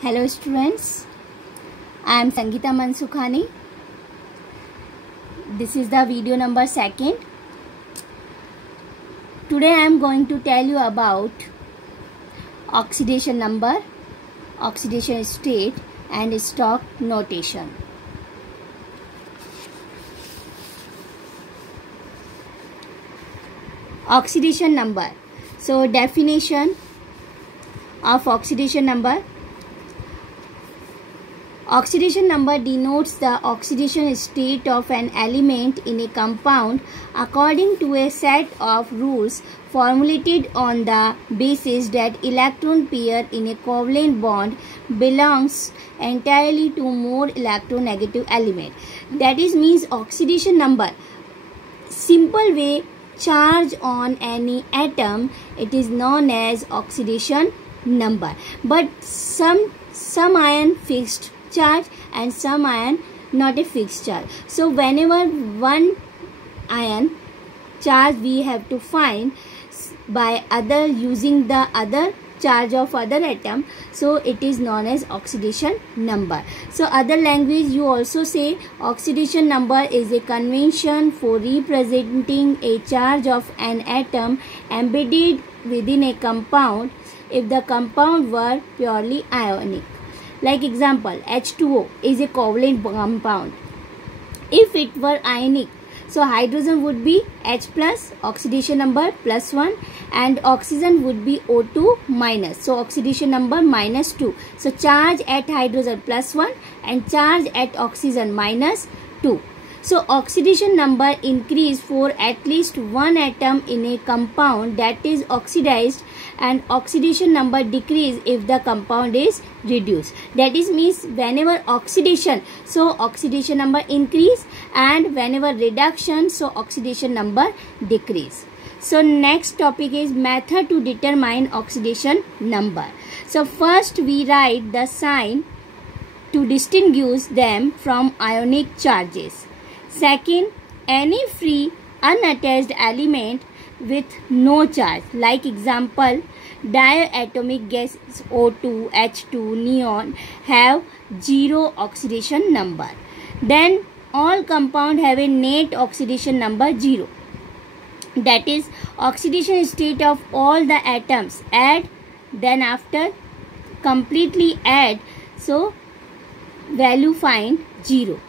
Hello students, I am Sangeeta Mansukhani. This is the video number 2nd. Today I am going to tell you about oxidation number, oxidation state and stock notation. Oxidation number. So definition of oxidation number. Oxidation number denotes the oxidation state of an element in a compound according to a set of rules formulated on the basis that electron pair in a covalent bond belongs entirely to more electronegative element. That is means oxidation number. Simple way, charge on any atom, it is known as oxidation number. But some ion fixed charge and some ion not a fixed charge. So whenever one ion charge we have to find by other using the other charge of other atom, so it is known as oxidation number. So other language you also say oxidation number is a convention for representing a charge of an atom embedded within a compound if the compound were purely ionic. Like example, H2O is a covalent compound. If it were ionic, so hydrogen would be H plus, oxidation number +1, and oxygen would be O2 minus, so oxidation number -2. So charge at hydrogen +1 and charge at oxygen -2. So oxidation number increase for at least one atom in a compound that is oxidized, and oxidation number decrease if the compound is reduced. That is means whenever oxidation, so oxidation number increase, and whenever reduction, so oxidation number decrease. So next topic is method to determine oxidation number. So first we write the sign to distinguish them from ionic charges. Second, any free unattached element with no charge, like example diatomic gases O2, H2, neon have 0 oxidation number. Then all compound have a net oxidation number 0. That is oxidation state of all the atoms. Add, then after completely add, so value find 0.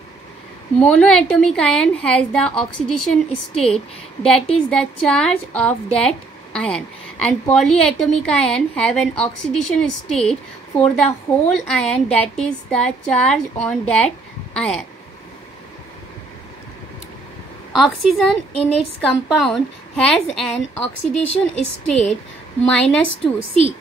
Monoatomic ion has the oxidation state that is the charge of that ion, and polyatomic ion have an oxidation state for the whole ion that is the charge on that ion. Oxygen in its compound has an oxidation state -2. See,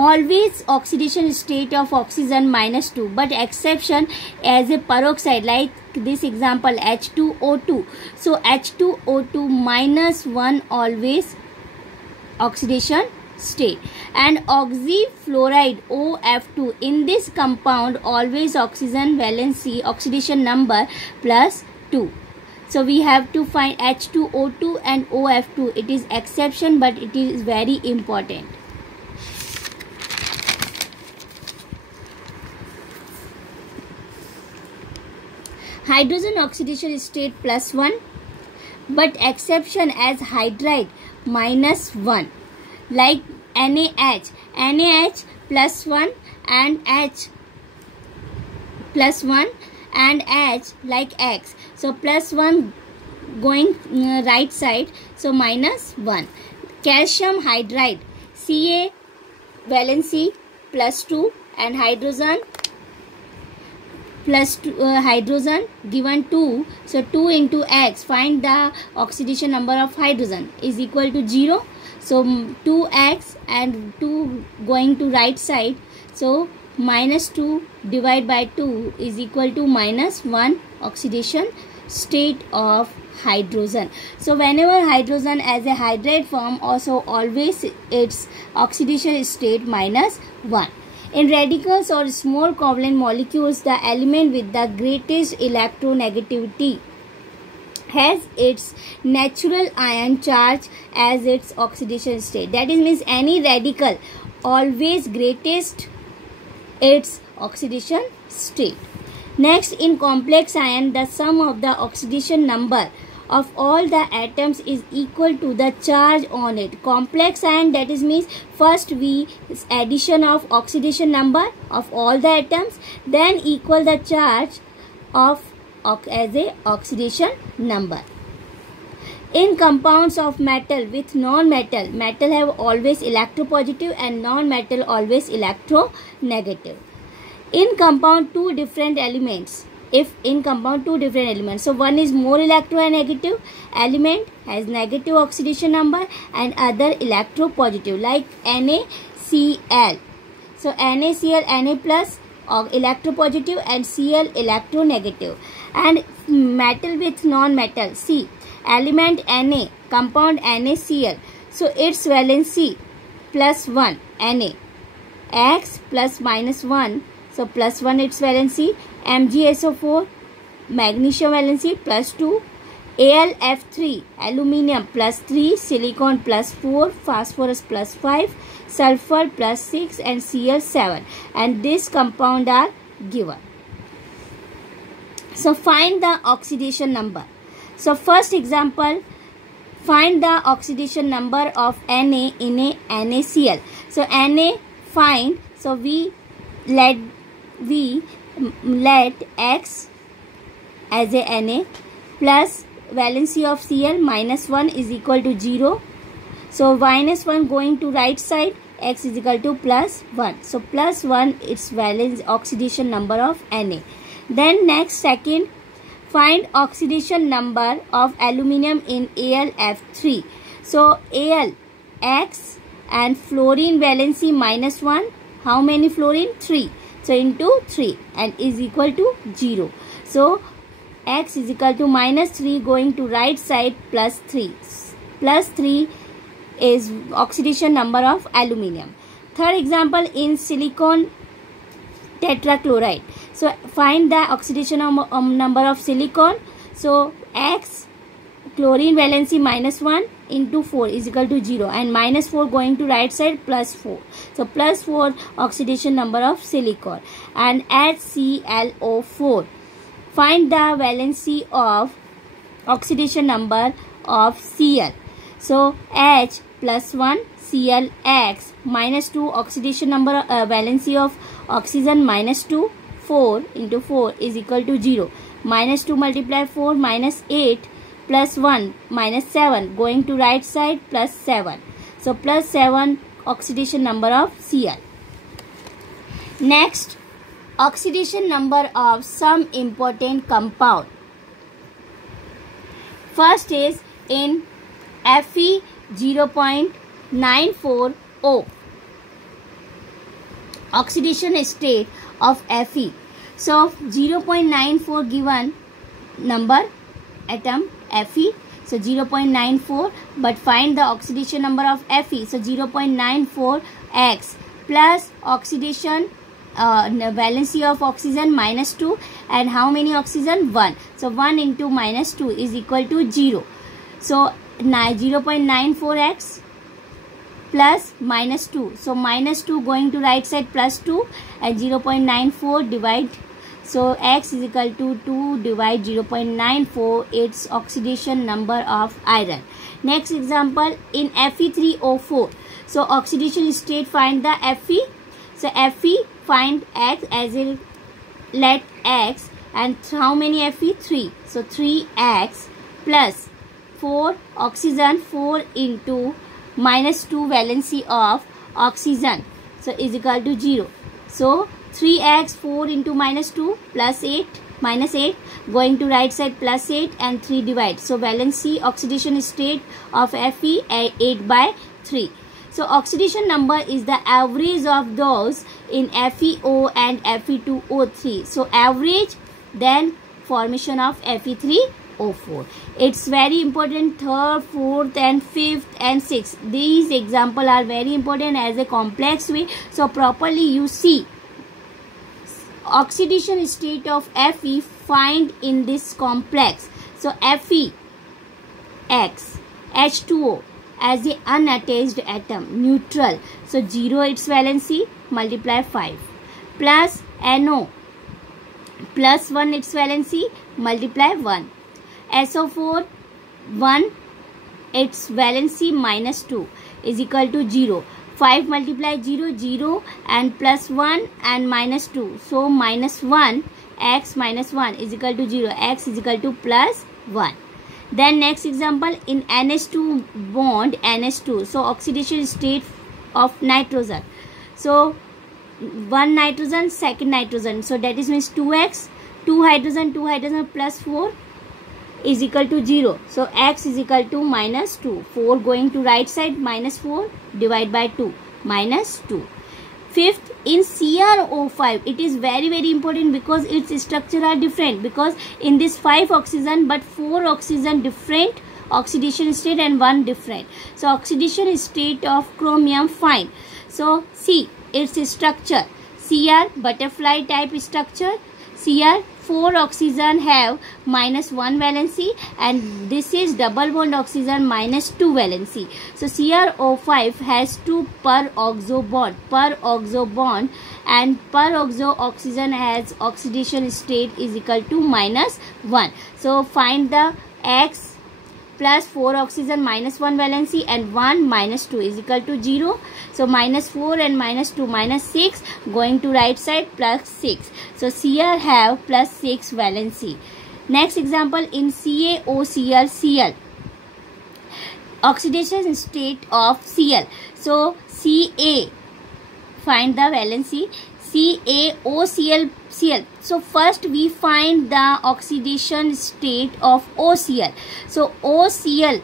always oxidation state of oxygen -2, but exception as a peroxide, like this example H2O2. So H2O2 -1 always oxidation state, and oxyfluoride OF2 in this compound always oxygen valency oxidation number +2. So we have to find H2O2 and OF2. It is exception, but it is very important. Hydrogen oxidation state +1, but exception as hydride -1, like NaH +1 and H +1 and H like X. So +1 going right side, so -1. Calcium hydride Ca valency +2 and hydrogen +2, hydrogen given 2, so 2 into X, find the oxidation number of hydrogen is equal to 0. So 2X and 2 going to right side, so -2 divided by 2 is equal to -1 oxidation state of hydrogen. So whenever hydrogen as a hydride form, also always its oxidation state -1. In radicals or small covalent molecules, the element with the greatest electronegativity has its natural ion charge as its oxidation state. That is means any radical always greatest its oxidation state. Next, in complex ion, the sum of the oxidation number of all the atoms is equal to the charge on it. Complex ion, that is means first we addition of oxidation number of all the atoms, then equal the charge of as a oxidation number. In compounds of metal with non-metal, metal have always electropositive and non-metal always electronegative. In compound two different elements, so one is more electronegative element has negative oxidation number and other electropositive, like NaCl. So NaCl, Na plus electropositive and Cl electronegative. And metal with non-metal, C element Na, compound NaCl, so its valency plus 1, Na, X plus minus 1, so plus 1 its valency, MgSO4 magnesium valency plus 2, AlF3 aluminium plus 3, silicon plus 4, phosphorus plus 5, sulfur plus 6 and Cl 7, and this compound are given. So find the oxidation number. So first example, find the oxidation number of Na in a NaCl. So Na find, so we let X as a Na plus valency of Cl minus 1 is equal to 0. So minus 1 going to right side, X is equal to plus 1. So plus 1 its valence oxidation number of Na. Then next, second, find oxidation number of aluminium in AlF3. So Al, X and fluorine valency minus 1. How many fluorine? 3. So into 3 and is equal to 0. So X is equal to minus 3 going to right side plus 3. Plus 3 is oxidation number of aluminium. Third example, in silicon tetrachloride. So find the oxidation number of silicon. So X chlorine valency minus 1 into 4 is equal to 0 and minus 4 going to right side plus 4. So plus 4 oxidation number of silicon. And HClO4. Find the valency of oxidation number of Cl. So H plus 1 Cl X minus 2 oxidation number valency of oxygen minus 2, 4 into 4 is equal to 0. Minus 2 multiply 4 minus 8 plus 1 minus 7 going to right side plus 7. So plus 7 oxidation number of Cl. Next, oxidation number of some important compound. First is in Fe 0.94O. Oxidation state of Fe. So 0.94 given number atom Fe. So 0.94, but find the oxidation number of Fe. So 0.94 X plus oxidation valency of oxygen minus 2 and how many oxygen? 1. So 1 into minus 2 is equal to 0. So 0.94 X plus minus 2. So minus 2 going to right side plus 2 and 0.94 divide. So X is equal to 2 divide 0.94, its oxidation number of iron. Next example, in Fe3O4. So oxidation state, find the Fe. So Fe find X as in let X and how many Fe? 3. So 3X plus 4 oxygen 4 into minus 2 valency of oxygen. So is equal to 0. So 3x 4 into minus 2 plus 8 minus 8 going to right side plus 8 and 3 divide. So valency oxidation state of Fe 8 by 3. So oxidation number is the average of those in FeO and Fe2O3. So average, then formation of Fe3O4. It's very important. Third, fourth and fifth and sixth. These examples are very important as a complex way. So properly you see oxidation state of Fe find in this complex. So Fe X H2O as the unattached atom, neutral. So 0 its valency, multiply 5. plus NO plus 1 its valency multiply 1. SO4 1 its valency minus 2 is equal to 0. 5 multiply 0 0 and plus 1 and minus 2. So minus 1 x minus 1 is equal to 0. X is equal to plus 1. Then next example, in NH2 bond NH2. So oxidation state of nitrogen. So one nitrogen, second nitrogen. So that is means 2x, 2 hydrogen plus 4 is equal to 0. So x is equal to minus 2. 4 going to right side, minus 4 divide by 2, minus 2. Fifth, in CrO5, it is very important because its structure are different, because in this 5 oxygen but 4 oxygen different oxidation state and 1 different. So oxidation state of chromium fine. So see its structure, Cr butterfly type structure. Cr 4 oxygen have minus 1 valency and this is double bond oxygen minus 2 valency. So CrO5 has 2 per oxo bond and per oxo oxygen has oxidation state is equal to minus 1. So find the X plus 4 oxygen minus 1 valency and 1 minus 2 is equal to 0. So minus 4 and minus 2 minus 6 going to right side plus 6. So Cr have plus 6 valency. Next example, in CaOCl oxidation state of Cl. So Ca find the valency. CaOCl. So first we find the oxidation state of OCl. So OCl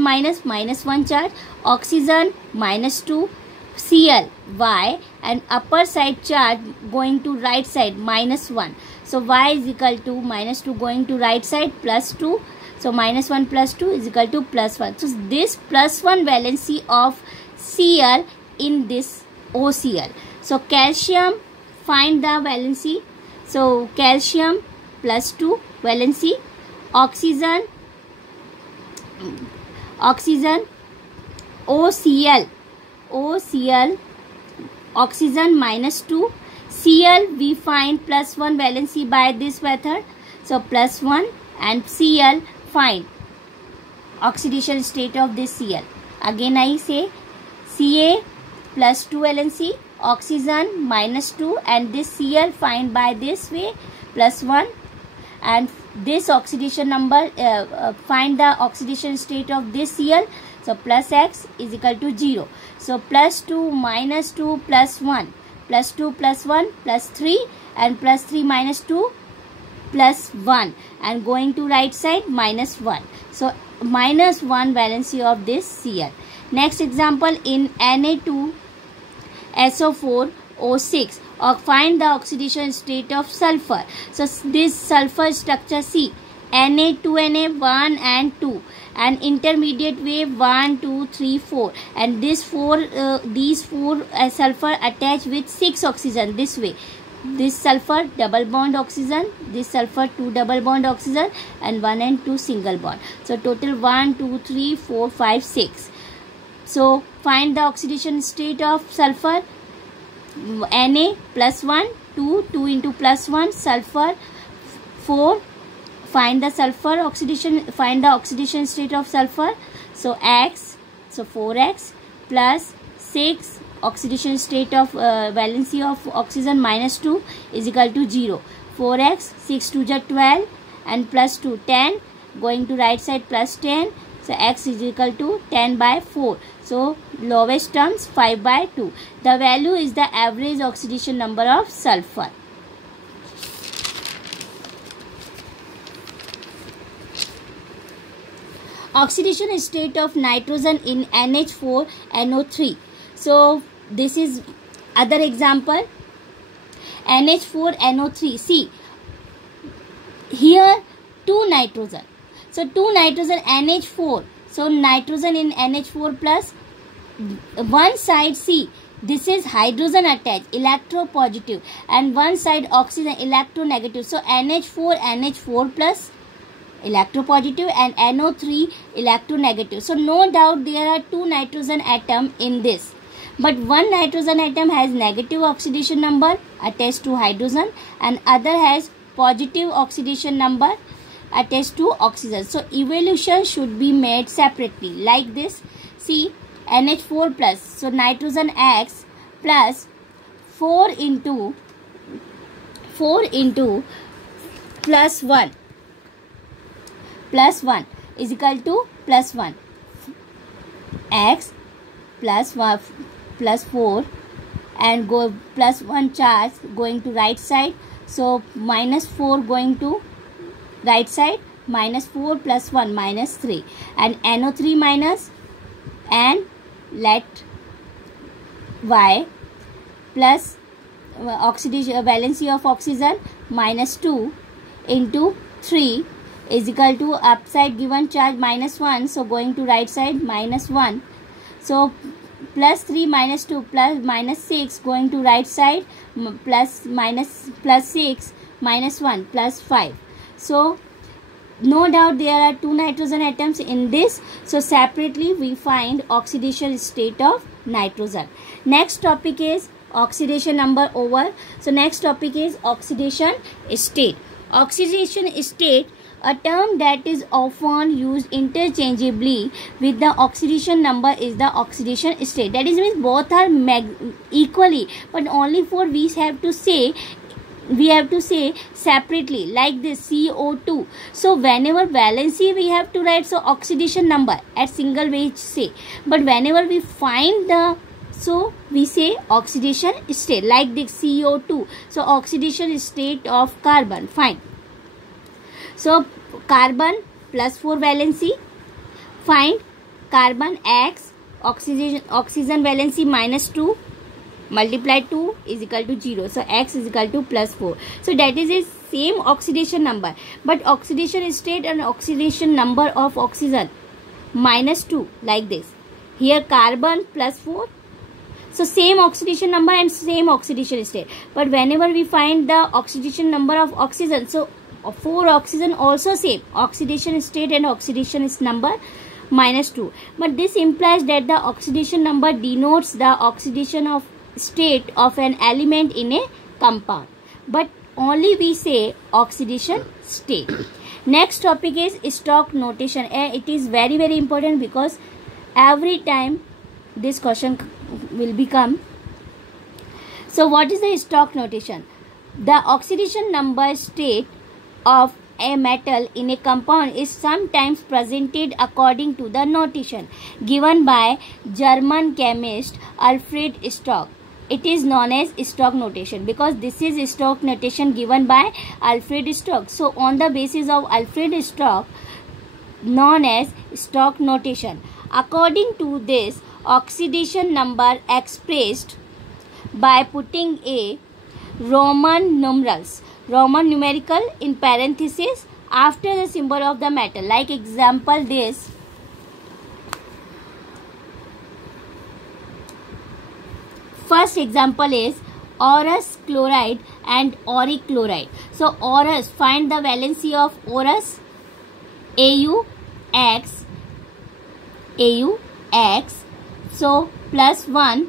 minus 1 charge, oxygen minus 2, Cl Y and upper side charge going to right side minus 1. So Y is equal to minus 2 going to right side plus 2. So minus 1 plus 2 is equal to plus 1. So this plus 1 valency of Cl in this OCl. So calcium, find the valency. So calcium plus 2 valency. Oxygen OCl oxygen minus 2. Cl we find plus 1 valency by this method. So plus 1 and Cl find oxidation state of this Cl. Again I say Ca plus 2 valency, oxygen minus 2 and this Cl find by this way plus 1 and this oxidation number find the oxidation state of this Cl. So plus X is equal to 0. So plus 2 minus 2 plus 1 plus 2 plus 1 plus 3 and plus 3 minus 2 plus 1 and going to right side minus 1. So minus 1 valency of this Cl. Next example, in Na2SO4O6 or find the oxidation state of sulfur. So this sulfur structure C, Na2Na 1 and 2 and intermediate wave 1 2 3 4 and this these four sulfur attached with 6 oxygen this way. This sulfur double bond oxygen, this sulfur 2 double bond oxygen and 1 and 2 single bond. So total 1 2 3 4 5 6. So find the oxidation state of sulfur. Na plus 1 2 2 into plus 1 sulfur 4. Find the sulfur oxidation, find the oxidation state of sulfur. So X, so 4X plus 6 oxidation state of valency of oxygen minus 2 is equal to 0. 4X 6 2 is 12 and plus 2 10 going to right side plus 10. So X is equal to 10 by 4. So lowest terms 5 by 2. The value is the average oxidation number of sulfur. Oxidation state of nitrogen in NH4NO3. So this is other example. NH4NO3. See here 2 nitrogen. So 2 nitrogen NH4. So nitrogen in NH4 plus one side C. This is hydrogen attached, electropositive, and one side oxygen electronegative. So NH4 plus electropositive and NO3 electronegative. So no doubt there are 2 nitrogen atom in this. but one nitrogen atom has negative oxidation number attached to hydrogen and other has positive oxidation number attached to oxygen. So evolution should be made separately like this. See, NH4 plus, so nitrogen X plus 4 into plus 1 is equal to plus 1, X plus 1 plus 4 and go plus 1 charge going to right side, so minus 4 going to right side, minus 4 plus 1 minus 3, and NO3 minus, and let Y plus oxidation valency of oxygen minus 2 into 3 is equal to upside given charge minus 1, so going to right side minus 1, so plus 3 minus 2 plus minus 6 going to right side plus 6 minus 1 plus 5. So no doubt there are two nitrogen atoms in this, so separately we find oxidation state of nitrogen. Next topic is oxidation number over. So next topic is oxidation state. Oxidation state, a term that is often used interchangeably with the oxidation number, is the oxidation state. That is means both are equally, but only for we have to say separately like this, CO2. So whenever valency we have to write, so oxidation number at single we say, but whenever we find the, so we say oxidation state like this, CO2. So oxidation state of carbon, fine. So carbon plus 4 valency, find carbon X, oxygen valency minus 2 multiply 2 is equal to 0. So X is equal to plus 4. So that is a same oxidation number, but oxidation state and oxidation number of oxygen minus 2 like this. Here carbon plus 4. So same oxidation number and same oxidation state. But whenever we find the oxidation number of oxygen, so for oxygen also same oxidation state and oxidation number minus 2. But this implies that the oxidation number denotes the oxidation of state of an element in a compound, but only we say oxidation state. Next topic is Stokes notation. It is very important because every time this question will become. So what is the Stokes notation? The oxidation number state of a metal in a compound is sometimes presented according to the notation given by German chemist Alfred Stokes. It is known as Stokes notation because this is Stokes notation given by Alfred Stokes. So on the basis of Alfred Stokes, known as Stokes notation. According to this, oxidation number expressed by putting a Roman numerical in parenthesis after the symbol of the metal. Like example this. First example is Aurous chloride and auric chloride. So Aurous, find the valency of Aurous, AuX. So plus 1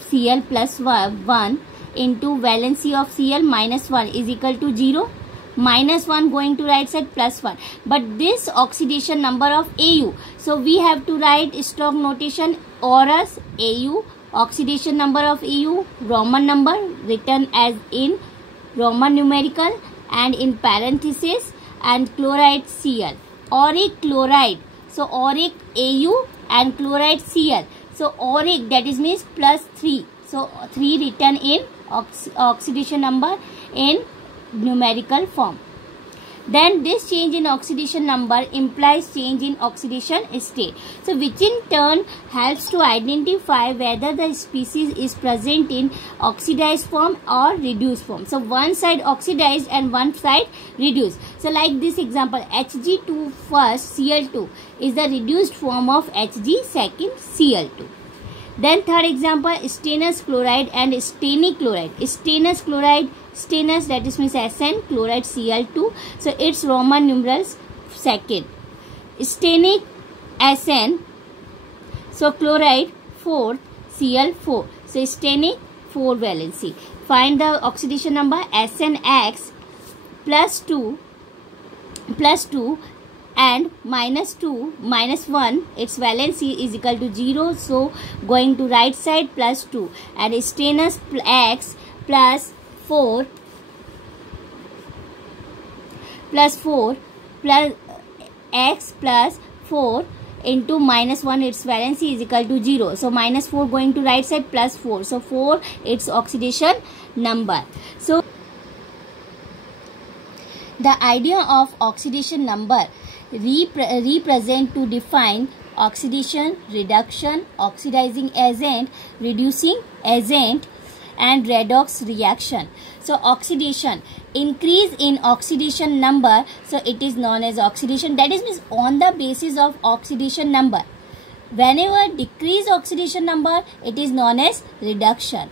Cl plus 1 into valency of Cl minus 1 is equal to 0. Minus 1 going to right side plus 1. But this oxidation number of Au. So we have to write Stokes notation Aurous, Au. Oxidation number of Au, Roman number written as in Roman numerical and in parenthesis, and chloride Cl. Auric chloride. So auric Au and chloride Cl. So auric, that is means plus 3. So 3 written in oxidation number in numerical form. Then this change in oxidation number implies change in oxidation state. So which in turn helps to identify whether the species is present in oxidized form or reduced form. So one side oxidized and one side reduced. So like this example, Hg2 first Cl2 is the reduced form of Hg second Cl2. Then third example, stannous chloride and stannic chloride. Stannous chloride, stannous that is means Sn, chloride Cl2. So its Roman numerals second. Stannic Sn, so chloride fourth Cl4. So stenic 4 valency. Find the oxidation number. SnX plus 2 and minus 2 minus 1, its valency is equal to 0. So going to right side plus 2, and stannous X plus 4 plus X plus 4 into minus 1, its valency is equal to 0. So minus 4 going to right side plus 4. So 4 its oxidation number. So the idea of oxidation number represent to define oxidation, reduction, oxidizing agent, reducing agent, and redox reaction. So oxidation, increase in oxidation number, so it is known as oxidation. That is means on the basis of oxidation number. Whenever decrease oxidation number, it is known as reduction.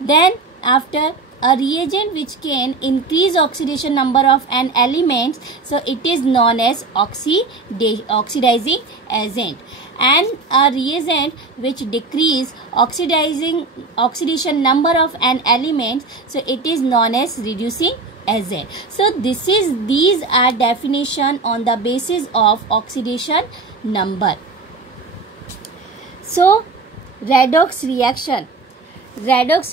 Then after, a reagent which can increase oxidation number of an element, so it is known as oxidizing agent. And a reagent which decrease oxidation number of an element, so it is known as reducing agent. So these are definition on the basis of oxidation number. So redox reaction. Redox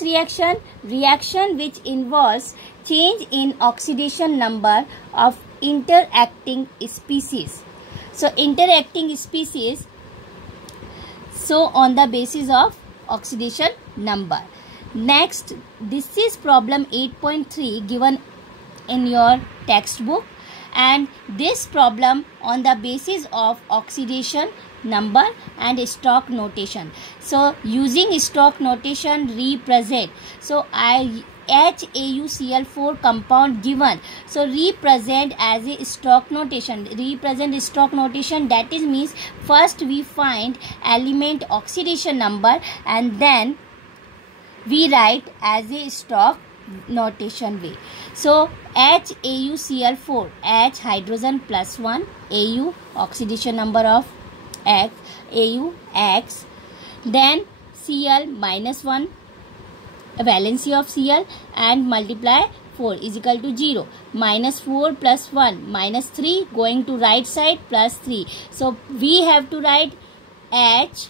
reaction which involves change in oxidation number of interacting species. So interacting species, so on the basis of oxidation number. Next, this is problem 8.3 given in your textbook, and this problem on the basis of oxidation number and Stokes notation. So using Stokes notation represent, so HAuCl4 compound given, so represent as a Stokes notation. Represent Stokes notation, that is means first we find element oxidation number and then we write as a Stokes notation way. So HAuCl4, H hydrogen plus 1, Au oxidation number of X, Au X, then Cl minus 1 valency of Cl and multiply 4 is equal to 0. Minus 4 plus 1 minus 3 going to right side plus 3. So we have to write H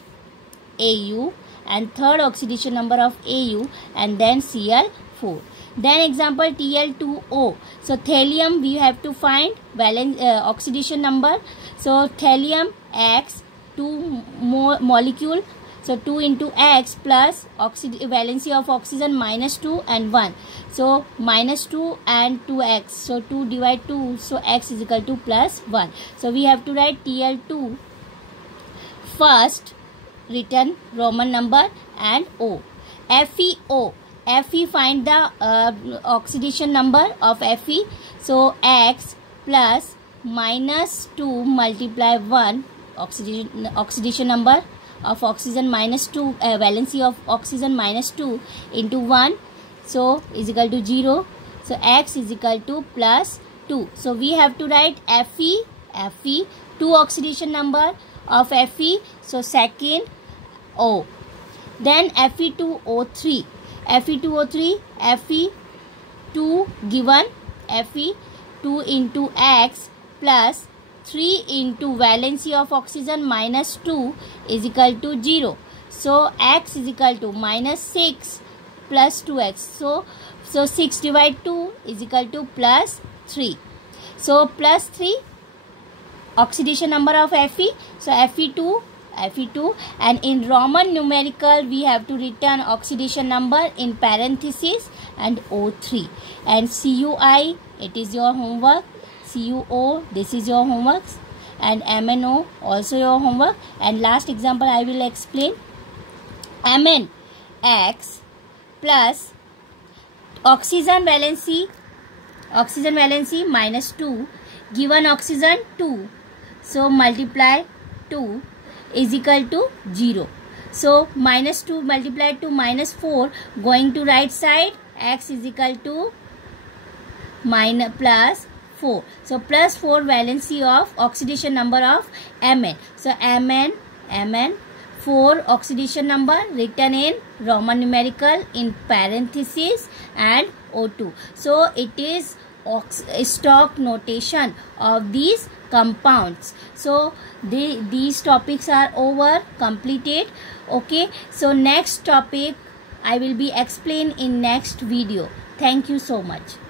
Au and third oxidation number of Au and then Cl4. Then example Tl2O. So thallium we have to find oxidation number. So thallium X, 2 molecule. So 2 into X plus valency of oxygen minus 2 and 1. So minus 2 and 2X. So 2 divide 2. So X is equal to plus 1. So we have to write Tl2 first written Roman number and O. FeO. Fe find the oxidation number of Fe. So X plus minus 2 multiply 1 oxidation number of oxygen minus 2 valency of oxygen minus 2 into 1, so is equal to 0. So X is equal to plus 2. So we have to write Fe 2 oxidation number of Fe, so second O. Then Fe2O3 Fe2 given Fe 2 into X plus 3 into valency of oxygen minus 2 is equal to 0. So X is equal to minus 6 plus 2X. So 6 divide 2 is equal to plus 3. So plus 3 oxidation number of Fe. So Fe2 and in Roman numerical we have to return oxidation number in parenthesis and O3 and CuI, it is your homework. CuO, this is your homework, and MnO also your homework. And last example I will explain. MnX plus oxygen valency minus 2 given oxygen 2, so multiply 2 is equal to 0. So minus 2 multiplied to minus 4 going to right side, X is equal to minus plus 4. So plus 4 valency of oxidation number of Mn. So Mn 4 oxidation number written in Roman numerical in parentheses and O2. So it is stock notation of these compounds. So these topics are over, completed. Okay, so next topic I will be explain in next video. Thank you so much.